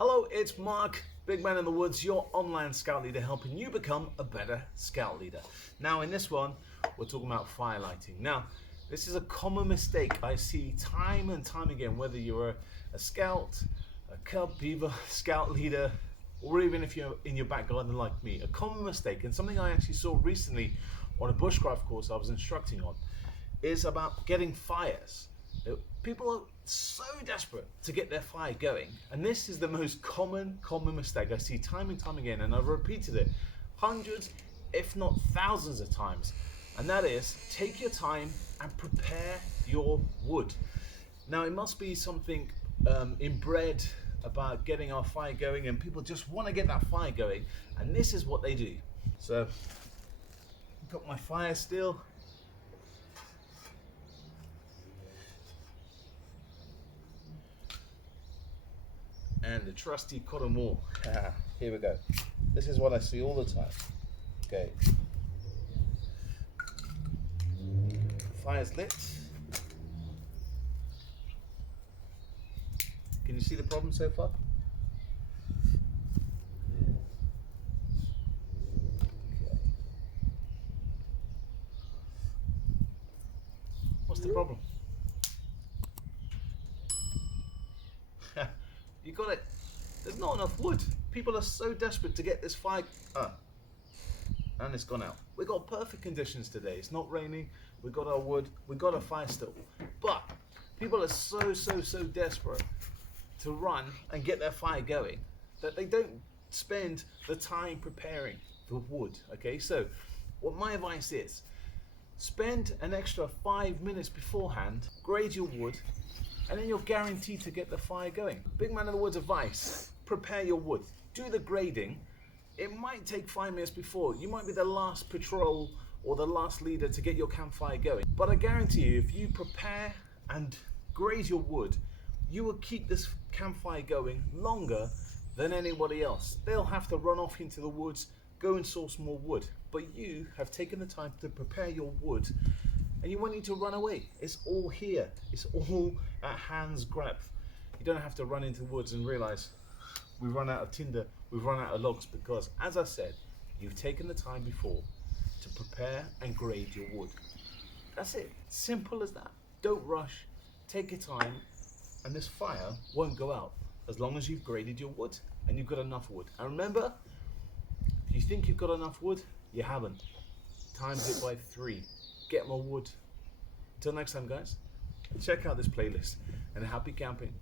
Hello, it's Mark, Big Man in the Woods, your online scout leader, helping you become a better scout leader. Now in this one, we're talking about firelighting. Now, this is a common mistake I see time and time again, whether you're a scout, a cub, beaver, scout leader, or even if you're in your back garden like me. A common mistake, and something I actually saw recently on a bushcraft course I was instructing on, is about getting fires. People are so desperate to get their fire going, and this is the most common mistake I see time and time again, and I've repeated it hundreds if not thousands of times, and that is take your time and prepare your wood. Now it must be something inbred about getting our fire going, and people just want to get that fire going, and this is what they do. So I've got my fire still. And the trusty cotton wool. Here we go. This is what I see all the time. Okay. Fire's lit. Can you see the problem so far? Okay. What's the problem? You got it. There's not enough wood. People are so desperate to get this fire. And it's gone out. We got perfect conditions today. It's not raining. We got our wood. We got a fire still. But people are so desperate to run and get their fire going that they don't spend the time preparing the wood. Okay, so what my advice is, spend an extra 5 minutes beforehand, grade your wood, and then you're guaranteed to get the fire going. Big Man in the Woods advice, prepare your wood. Do the grading. It might take 5 minutes before. You might be the last patrol or the last leader to get your campfire going. But I guarantee you, if you prepare and grade your wood, you will keep this campfire going longer than anybody else. They'll have to run off into the woods, go and source more wood. But you have taken the time to prepare your wood, and you won't need to run away. It's all here. It's all at hand's grab. You don't have to run into the woods and realize we've run out of tinder, we've run out of logs, because, as I said, you've taken the time before to prepare and grade your wood. That's it. Simple as that. Don't rush. Take your time, and this fire won't go out as long as you've graded your wood and you've got enough wood. And remember, if you think you've got enough wood, you haven't. Times it by 3. Get more wood. Until next time, guys, check out this playlist, and happy camping.